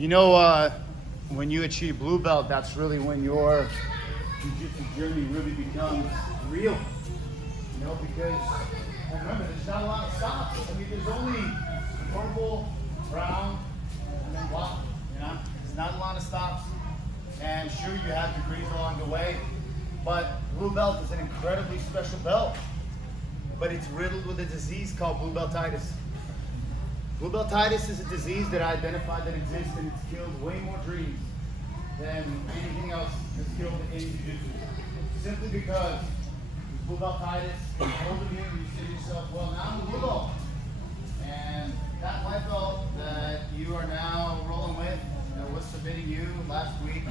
You know, when you achieve blue belt, that's really when your jiu-jitsu journey really becomes real. You know, because remember, there's not a lot of stops. I mean, there's only purple, brown, and then black. You know, there's not a lot of stops. And sure, you have degrees along the way, but blue belt is an incredibly special belt. But it's riddled with a disease called blue beltitis. Blue beltitis is a disease that I identified that exists, and it's killed way more dreams than anything else that's killed in jiu-jitsu. Simply because blue beltitis gets hold of you and you say to yourself, well, now I'm a blue belt. And that white belt that you are now rolling with, that was submitting you last week,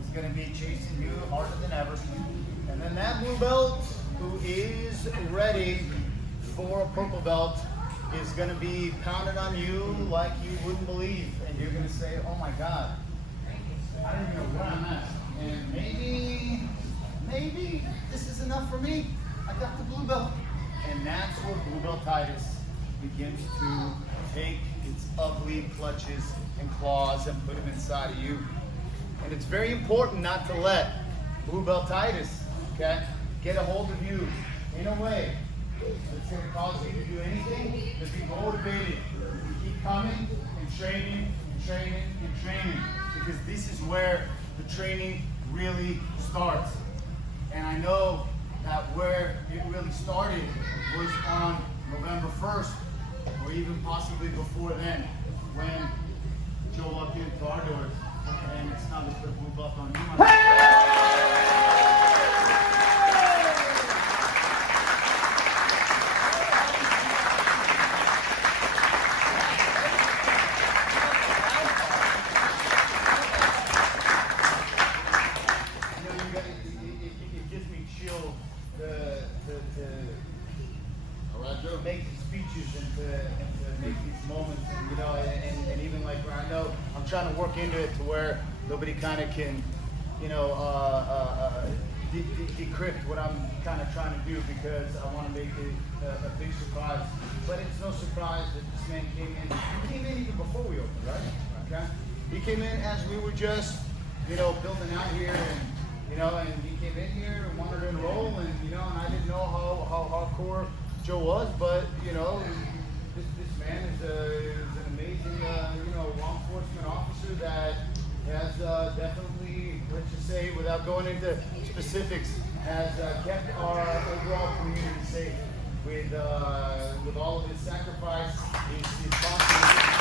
is going to be chasing you harder than ever. And then that blue belt who is ready for a purple belt is going to be pounded on you like you wouldn't believe. And you're going to say, oh my God, I don't even know where I'm at. And maybe this is enough for me. I got the blue belt. And that's where blue beltitis begins to take its ugly clutches and claws and put them inside of you. And it's very important not to let blue beltitis, okay, get a hold of you in a way that's going to cause you to do anything but be motivated to keep coming and training and training and training, because this is where the training really starts. And I know that where it really started was on November 1st, or even possibly before then, when Joe walked into our doors and it's time to put blue belt on you. Make these speeches and to make these moments, you know, and even like where I know I'm trying to work into it to where nobody kind of can, you know, decrypt what I'm kind of trying to do, because I want to make it a big surprise. But it's no surprise that this man came in. He came in even before we opened, right? Okay. He came in as we were just, you know, building out here, and you know, and he came in here and wanted to enroll, and you know, and I didn't know how hardcore Joe was, but you know, this man is an amazing, you know, law enforcement officer that has definitely, let's just say, without going into specifics, has kept our overall community safe with all of his sacrifice, his confidence.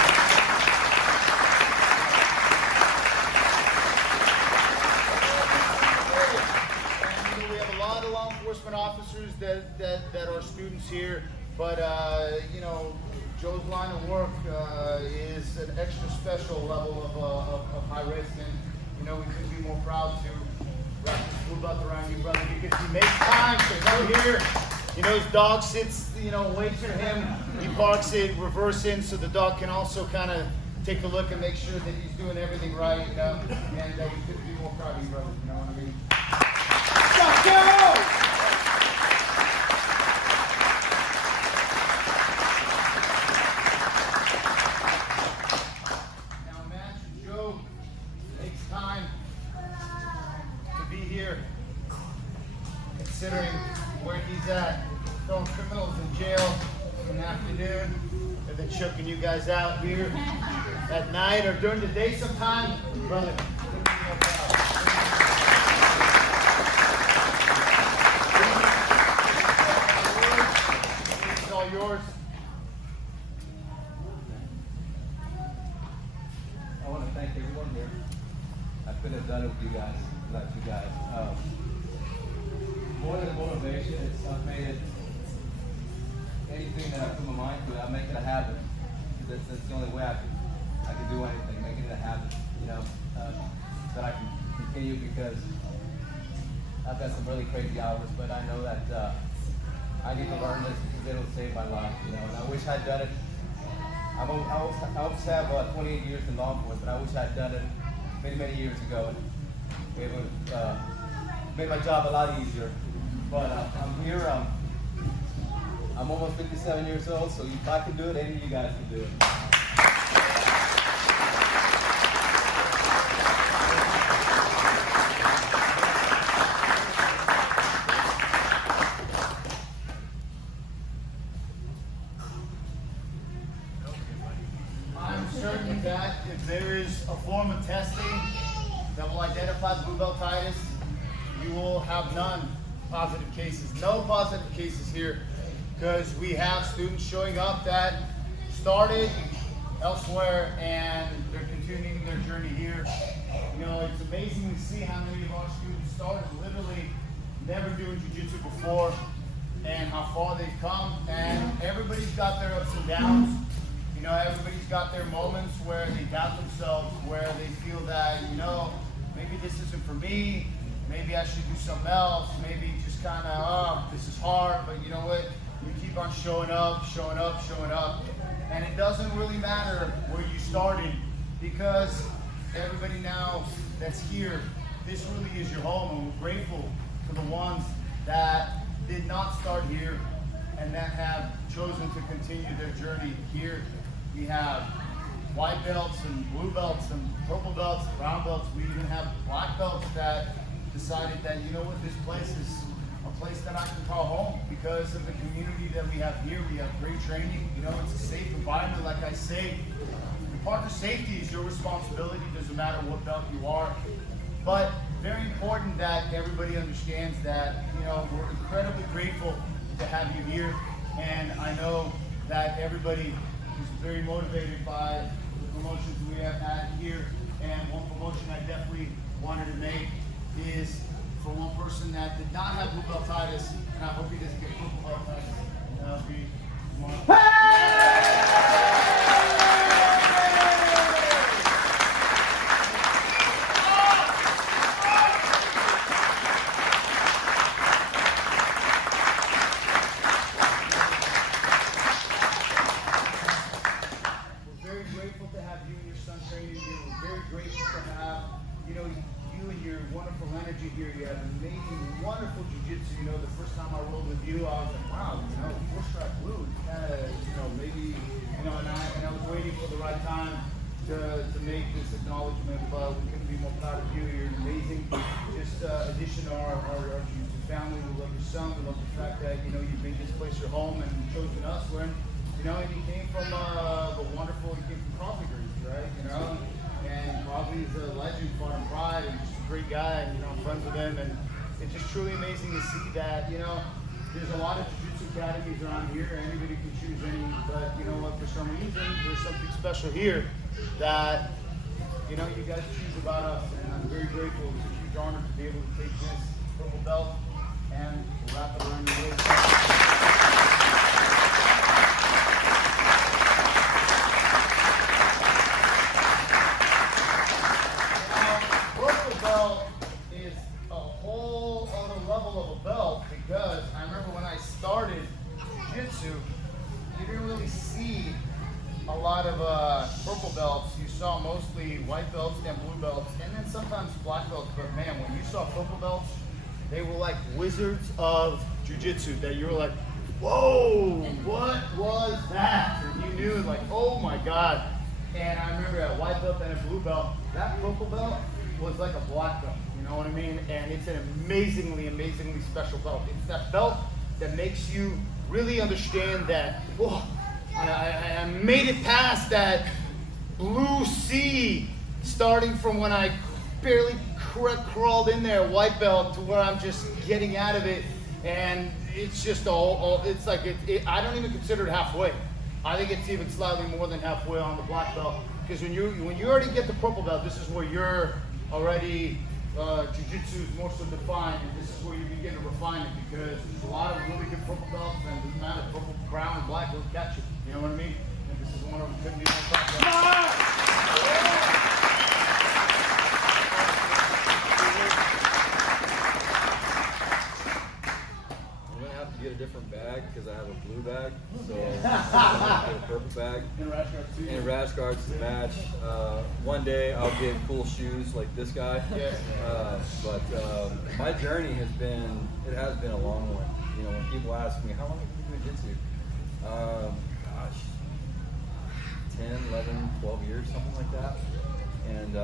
Law enforcement officers that are students here, but you know, Joe's line of work is an extra special level of high risk, and you know, we couldn't be more proud to wrap this blue belt around you, brother, because he makes time to go here. You know, his dog sits, you know, waits for him. He parks it, reverse in, so the dog can also kind of take a look and make sure that he's doing everything right, you know, and we couldn't be more proud of you, brother, you know what I mean? Go! Now, imagine Joe takes time to be here, considering where he's at, throwing criminals in jail in the afternoon, and then choking you guys out here at night or during the day sometime. Brother, yours. I want to thank everyone here. I couldn't have done it with you guys, without you guys. More than motivation, I've made it anything that I put my mind to, I make it a habit. That's the only way I can do anything, make it a habit, you know, that I can continue, because I've got some really crazy hours, but I know that I need to learn this because it'll save my life, you know, and I wish I'd done it. I almost have 28 years in law enforcement. I wish I'd done it many years ago. It would made my job a lot easier. But I'm here. I'm almost 57 years old, so if I can do it, any of you guys can do it. certain that if there is a form of testing that will identify blue beltitis, you will have none positive cases. No positive cases here, because we have students showing up that started elsewhere and they're continuing their journey here. You know, it's amazing to see how many of our students started literally never doing jiu-jitsu before and how far they've come. And everybody's got their ups and downs. You know, everybody's got their moments where they doubt themselves, where they feel that, you know, maybe this isn't for me, maybe I should do something else, maybe just kind of, oh, this is hard, but you know what, you keep on showing up, showing up, showing up, and it doesn't really matter where you started, because everybody now that's here, this really is your home, and we're grateful for the ones that did not start here and that have chosen to continue their journey here. We have white belts and blue belts and purple belts, brown belts. We even have black belts that decided that, you know what, this place is a place that I can call home because of the community that we have here. We have great training. You know, it's a safe environment. Like I say, your partner safety is your responsibility. Doesn't matter what belt you are. But very important that everybody understands that, you know, we're incredibly grateful to have you here. And I know that everybody is very motivated by the promotions we have had here. And one promotion I definitely wanted to make is for one person that did not have blue beltitis, and I hope he doesn't get purple beltitis. And that'll be one. Here, you have amazing, wonderful jiu-jitsu. You know, the first time I rolled with you, I was like, wow, you know, 4-strike blue, you know, maybe, you know, and I was waiting for the right time to make this acknowledgement, but we couldn't be more proud of you. You're an amazing, just addition to our jiu-jitsu family. We love your son. We love the fact that, you know, you made this place your home and chosen us when, you know, and you came from the wonderful, you came from Crosby, right, you know, and Crosby's a legend, fought in Pride, and just a great guy, and, you know, I'm friends with him, and it's just truly amazing to see that, you know, there's a lot of jiu-jitsu academies around here, anybody can choose any, but you know what, for some reason, there's something special here that, you know, you guys choose about us, and I'm very grateful. It's a huge honor to be able to take this purple belt and wrap it around your waist. Is a whole other level of a belt, because I remember when I started Jiu-Jitsu, you didn't really see a lot of purple belts. You saw mostly white belts and blue belts, and then sometimes black belts. But man, when you saw purple belts, they were like wizards of Jiu-Jitsu, that you were like, whoa, what was that? And you knew, like, oh my God. And I remember a white belt and a blue belt. That purple belt was like a black belt, you know what I mean? And it's an amazingly, amazingly special belt. It's that belt that makes you really understand that, whoa, I made it past that blue sea, starting from when I barely crawled in there, white belt, to where I'm just getting out of it. And it's just it's like, I don't even consider it halfway. I think it's even slightly more than halfway on the black belt. Because when you already get the purple belt, this is where you're already, jiu-jitsu is more so defined, and this is where you begin to refine it, because there's a lot of really good purple belts, and it doesn't matter, purple, brown, and black will catch you. You know what I mean? And this is one of them. Couldn't be more proud. Get a different bag because I have a blue bag, so I get a purple bag. And rash guards too. And rash guards to match. One day I'll get cool shoes like this guy. Yeah. But my journey has been a long one. You know, when people ask me, how long have you been doing Jitsu? Gosh, 10, 11, 12 years, something like that. And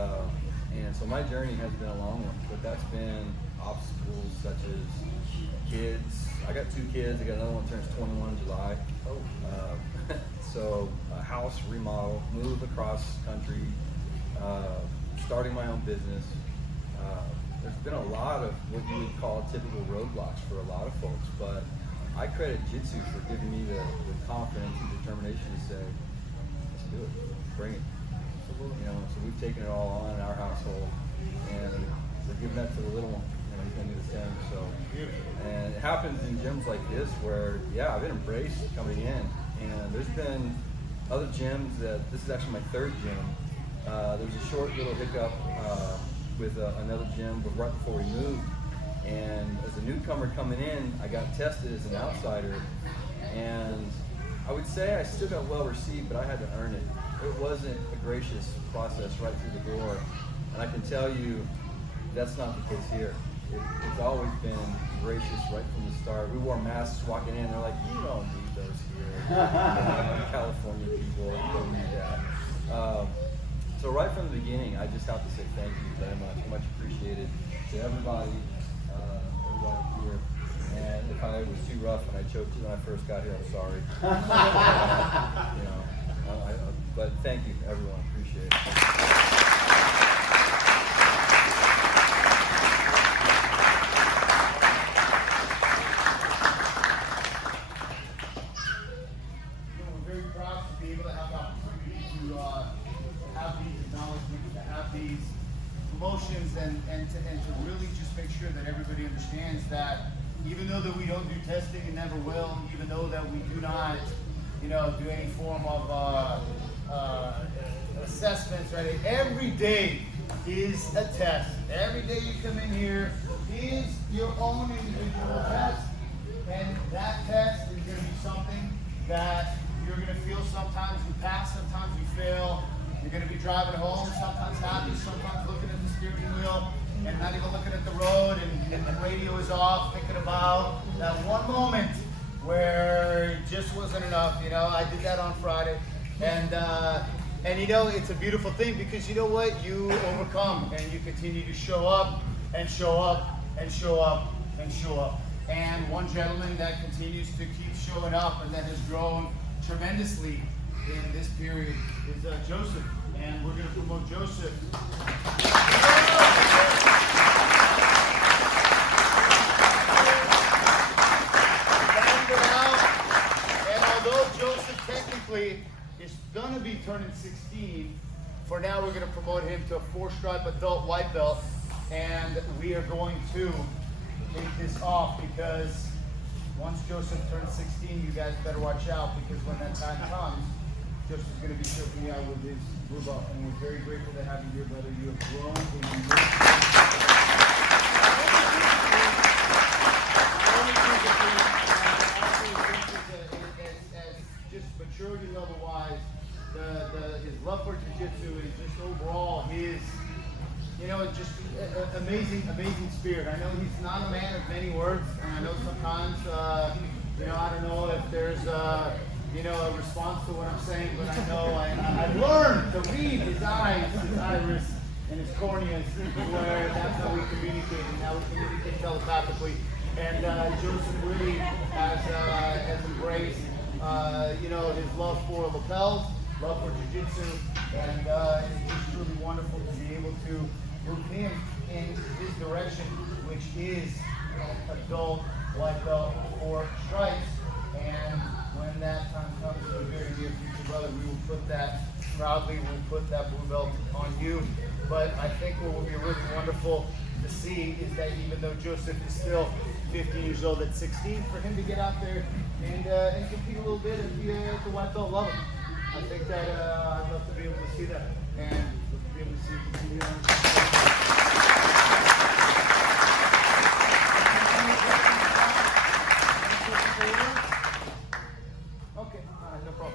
And so my journey has been a long one, but that's been obstacles such as kids. I got 2 kids. I got another one turns 21 in July. So a house remodel, move across country, starting my own business. There's been a lot of what you would call typical roadblocks for a lot of folks, but I credit Jitsu for giving me the confidence and determination to say, let's do it, bring it. You know, so we've taken it all on in our household, and we're giving that to the little one. You know, he's gonna do the same. So, and it happens in gyms like this where, yeah, I've been embraced coming in, and there's been other gyms that this is actually my 3rd gym. There was a short little hiccup with another gym, but right before we moved, and as a newcomer coming in, I got tested as an outsider, and I would say I still got well received, but I had to earn it. It wasn't a gracious process right through the door, and I can tell you that's not the case here. It's always been gracious right from the start. We wore masks walking in. They're like, you don't need those here. California people, you don't need that. So right from the beginning, I just have to say thank you very much. Much appreciated to everybody here. And if I was too rough and I choked you when I first got here, I'm sorry. You know, but thank you, everyone. Appreciate it. We're very proud to be able to have the opportunity to have these acknowledgments, to have these promotions, and to really just make sure that everybody understands that even though that we don't do testing and never will, even though that we do not, you know, do any form of assessments, right? Every day is a test. Every day you come in here is your own individual test, and that test is going to be something that you're going to feel. Sometimes you pass, sometimes you fail. You're going to be driving home, sometimes happy, sometimes looking at the steering wheel and not even looking at the road, and the radio is off, thinking about that one moment where it just wasn't enough. You know, I did that on Friday, and you know, it's a beautiful thing because you know what? You overcome and you continue to show up and show up and show up and show up. And one gentleman that continues to keep showing up and that has grown tremendously in this period is Joseph, and we're going to promote Joseph. And although Joseph technically is going to be turning 16, for now we're going to promote him to a 4-stripe adult white belt, and we are going to take this off because once Joseph turns 16, you guys better watch out, because when that time comes, Joseph's going to be choking you out with his blue belt, and we're very grateful to have you here, brother. You have grown and you as just maturity level wise, his love for jiu-jitsu is just overall his, you know, just amazing spirit. I know he's not a man of many words, and I know sometimes, you know, I don't know if there's you know, a response to what I'm saying, but I know I've learned to read his eyes, his iris, and his corneas, where that's how we communicate, and how we communicate telepathically. And Joseph really has embraced, you know, his love for lapels, love for jiu-jitsu, and it's just really wonderful to be able to move him in his direction, which is adult white belt 4 stripes. And when that time comes in the very near future, brother, we will put that proudly, we'll put that blue belt on you. But I think what will be really wonderful to see is that even though Joseph is still 15 years old at 16, for him to get out there and compete a little bit at the white belt level. I think that I'd love to be able to see that, and love to be able to see it continue on. Okay, all right, no problem.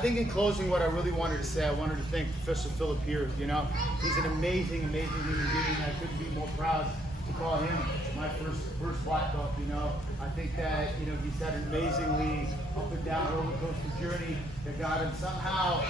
think in closing, what I really wanted to say, I wanted to thank Professor Philip here. You know, he's an amazing, amazing human being. I couldn't be more proud to call him my first black belt. You know, I think that he's had an amazingly up and down roller coaster journey that got him somehow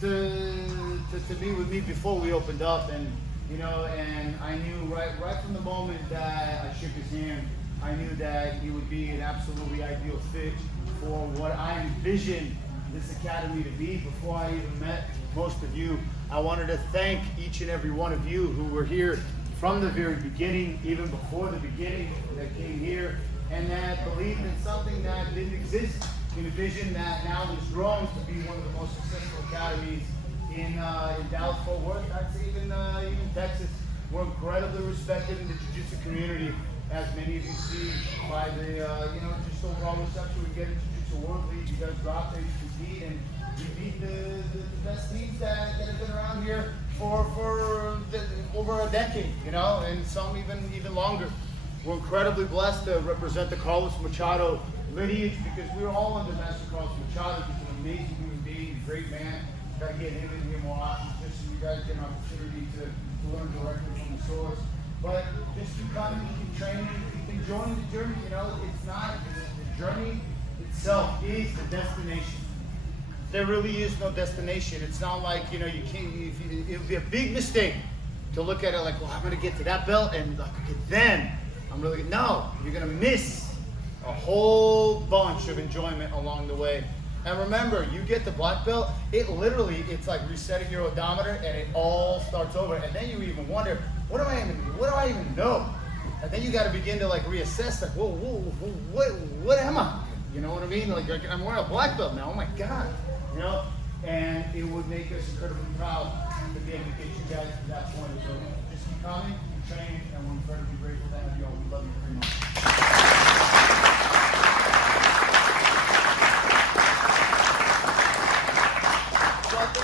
to be with me before we opened up, and and I knew right from the moment that I shook his hand, I knew that he would be an absolutely ideal fit for what I envisioned this academy to be before I even met most of you. I wanted to thank each and every one of you who were here from the very beginning, even before the beginning, that came here and that believed in something that didn't exist, in a vision that now is grown to be one of the most successful academies in Dallas-Fort Worth, I'd say even Texas. We're incredibly respected in the jiu-jitsu community, as many of you see by the just overall reception we get in Jiu-Jitsu World League. You guys go out there, you compete, and you beat the best teams that have been around here for over a decade, and some even longer. We're incredibly blessed to represent the Carlos Machado lineage, because we're all under Master Carlos Machado. He's an amazing human being, a great man. Got to get him in here more often, just so you guys get an opportunity to learn directly from the source. But just keep coming, keep training, keep enjoying the journey. It's not the journey itself is the destination. There really is no destination. It's not like you can't. It would be a big mistake to look at it like, well, I'm going to get to that belt, and like, okay, then I'm really good. No, you're going to miss a whole bunch of enjoyment along the way. And remember, you get the black belt, it's like resetting your odometer, and it all starts over. And then you even wonder, what do I even know? And then you got to begin to like reassess, like, whoa, what am I? You know what I mean? Like, I'm wearing a black belt now. Oh my God, And it would make us incredibly proud to be able to get you guys to that point. So just keep coming, keep training, and we're incredibly grateful to have you all. We love you very much.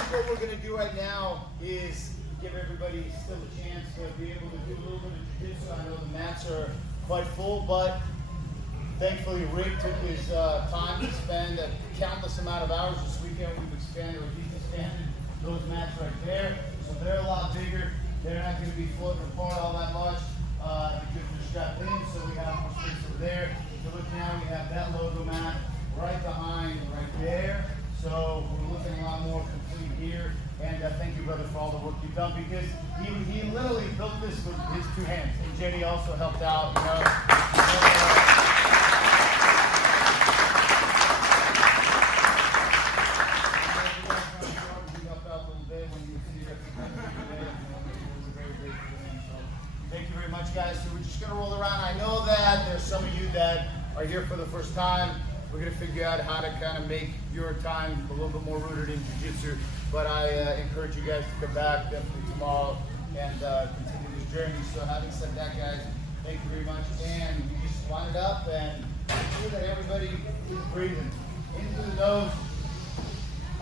What we're going to do right now is give everybody still a chance to be able to do a little bit of jiu-jitsu. I know the mats are quite full, but thankfully Rick took his time to spend a countless amount of hours this weekend. We've expanded, or he's expanded those mats right there. So they're a lot bigger. They're not going to be floating apart all that much because they're strapped in, so we have more space over there. If you look now, we have that logo mat right behind right there. So we're looking a lot more complete here, and thank you, brother, for all the work you've done, because he literally built this with his two hands, and Jenny also helped out. Thank you very much, guys. So we're just going to roll around. I know that there's some of you that are here for the first time. We're going to figure out how to kind of make your time a little bit more rooted in jiu-jitsu. But I encourage you guys to come back definitely tomorrow and continue this journey. So having said that, guys, thank you very much. And you just line it up and make sure that everybody is breathing. In through the nose,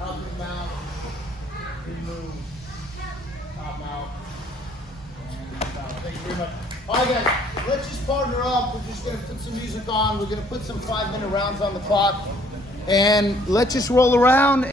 out through the mouth, in move, out mouth, and out. Thank you very much. All right, guys, let's just partner up. We're just going to put some music on. We're going to put some 5-minute rounds on the clock. And let's just roll around.